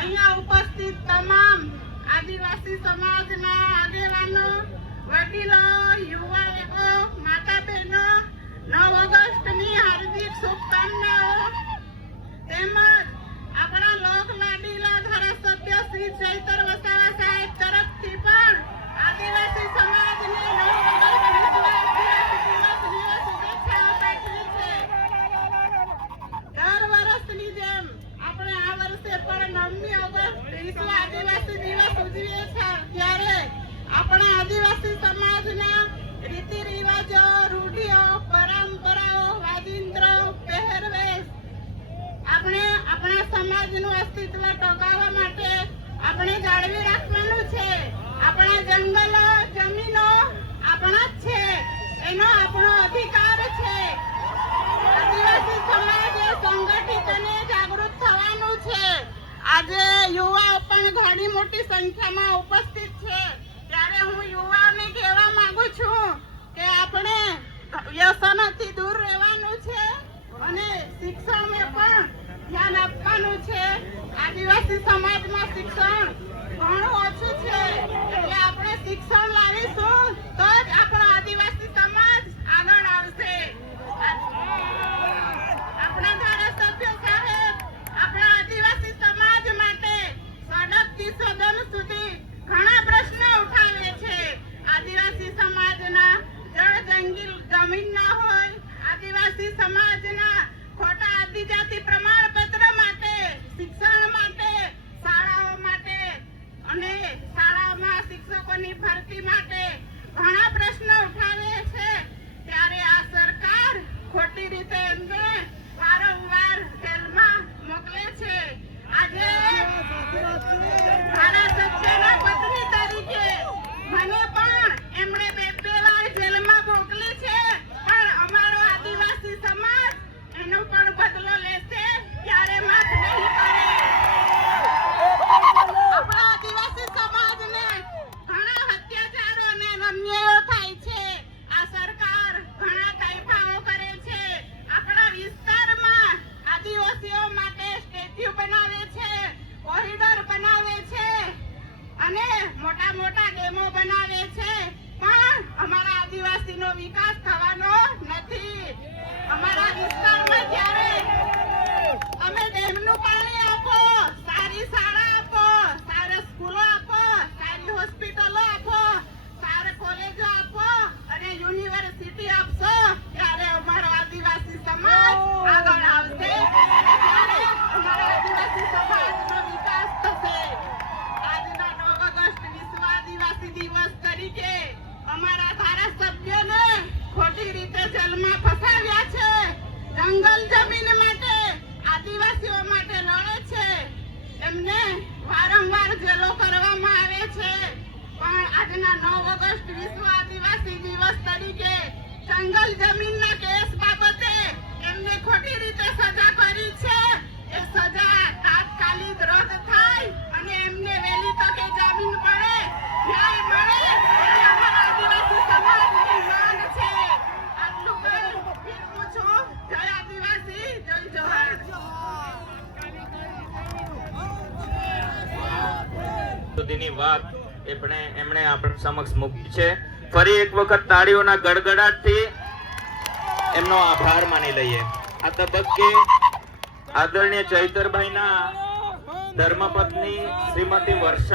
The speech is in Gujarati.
અહીંયા ઉપસ્થિત તમામ આદિવાસી સમાજના આગેવાનો, વડીલો, યુવાનો, માતા બહેનો 9 ઓગસ્ટની હાર્દિક શુભકામનાઓ તેમજ આપણા લોક લાડીલા ધારાસભ્ય શ્રી ચૈતર વસાવા સાહેબ તરફથી પણ આદિવાસી સમાજને 9 ઓગસ્ટ દર વર્ષની જેમ આપણે આ વર્ષે પણ 9મી ઓગસ્ટ વિશ્વ આદિવાસી દિવસ ઉજવીએ છીએ ત્યારે આપણા આદિવાસી સમાજના રીતિ રિવાજો, રૂઢિઓ, પરંપરાઓ, વાજિંત્રો, પહેરવેશ આપણે આપણા સમાજનું અસ્તિત્વ ટકાવવા માટે આપણે જાળવી રાખવાનું છે. આપણા જંગલો, જમીનો આપણા જ છે, એનો આપણો અધિકાર છે. આદિવાસી સમાજે સંગઠિત અને જાગૃત થવાનું છે. આજે યુવાઓ પણ ઘણી મોટી સંખ્યામાં ઉપસ્થિત છે ત્યારે હું યુવાઓને કહેવા માંગુ છું કે આપણે વ્યસનોથી દૂર રહેવાનું છે અને શિક્ષણને પણ ધ્યાન આપવાનું છે. આદિવાસી સમાજમાં શિક્ષણ ઘણું ઓછું છે એટલે આપણે શિક્ષણ લાવીશું તો જ આપણો આદિવાસી સમાજ આગળ આવશે. આપણા ધારાસભ્ય સાહેબ આપણા આદિવાસી સમાજ માટે સડકથી સદન સુધી ઘણા પ્રશ્નો ઉઠાવે છે. આદિવાસી સમાજના જમીન ના હોય, આદિવાસી સમાજના ખોટા આદિજાતિ પ્રમાણપત્ર માટે, શિક્ષણ માટે, શાળાઓ માટે અને શાળામાં શિક્ષકોની ભરતી માટે ઘણા પ્રશ્નો ઉઠાવે છે ત્યારે આ સરકાર ખોટી રીતે એમને વારંવાર જેલમાં મોકલે છે. આજે ધારાસભ્યના પત્ની તરીકે મને પણ એમણે 2 વાર જેલમાં મોકલી છે પણ અમારો આદિવાસી સમાજ એનો પણ બદલો લેશે ત્યારે માફ નહીં કરે. આપણા આદિવાસી સમાજને ઘણા અત્યાચારો અને અન્યાયો થાય છે. આ સરકાર ઘણા કાયદાઓ કરે છે. આપણા વિસ્તારમાં આદિવાસીઓ માટે સ્ટેચ્યુ બનાવે છે, કોરિડોર બનાવે છે અને મોટા મોટા ડેમો બનાવે છે પણ અમારા આદિવાસીનો વિકાસ થવાનો નથી. અમારા વિસ્તારમાં જ્યારે અમે ડેમનું પાણી આપો, સારી શાળા આપો, સારા સ્કૂલો આપો, સારી હોસ્પિટલો આપો, સારા કોલેજો આપો અને યુનિવર્સિટી આપશો ત્યારે અમારો આદિવાસી સમાજ આગળ આવશે, ત્યારે અમારા આદિવાસી સમાજનો વિકાસ થશે. આજના 9 ઓગસ્ટ વિશ્વ આદિવાસી દિવસ તરીકે અમારા ધારાસભ્યને ખોટી રીતે જેલમાં ફસાવ્યા છે. જંગલ જમીન માટે, આદિવાસીઓ માટે લડે છે. એમને વારંવાર જેલો કરવામાં આવે છે પણ આજના 9 ઓગસ્ટ વિશ્વ આદિવાસી દિવસ તરીકે જંગલ જમીનના કેસ બાબતે એમને ખોટી રીતે સજા કરી છે. એ સજા તાત્કાલિક રદ થાય અને એમને વહેલી તકે જામીન મળે, ન્યાય મળે એ અમારા આદિવાસી સમાજની માંગ છે. આટલું કહી વિરમું છું. જય આદિવાસી, જય જવાહર. સુધીની વાત એમણે આપણા સમક્ષ મૂકી છે. ફરી એક વખત તાળીઓના ગડગડાટથી એમનો આભાર માની લઈએ. આ તબક્કે આદરણીય ચૈતરભાઈના ધર્મપત્ની શ્રીમતી વર્ષા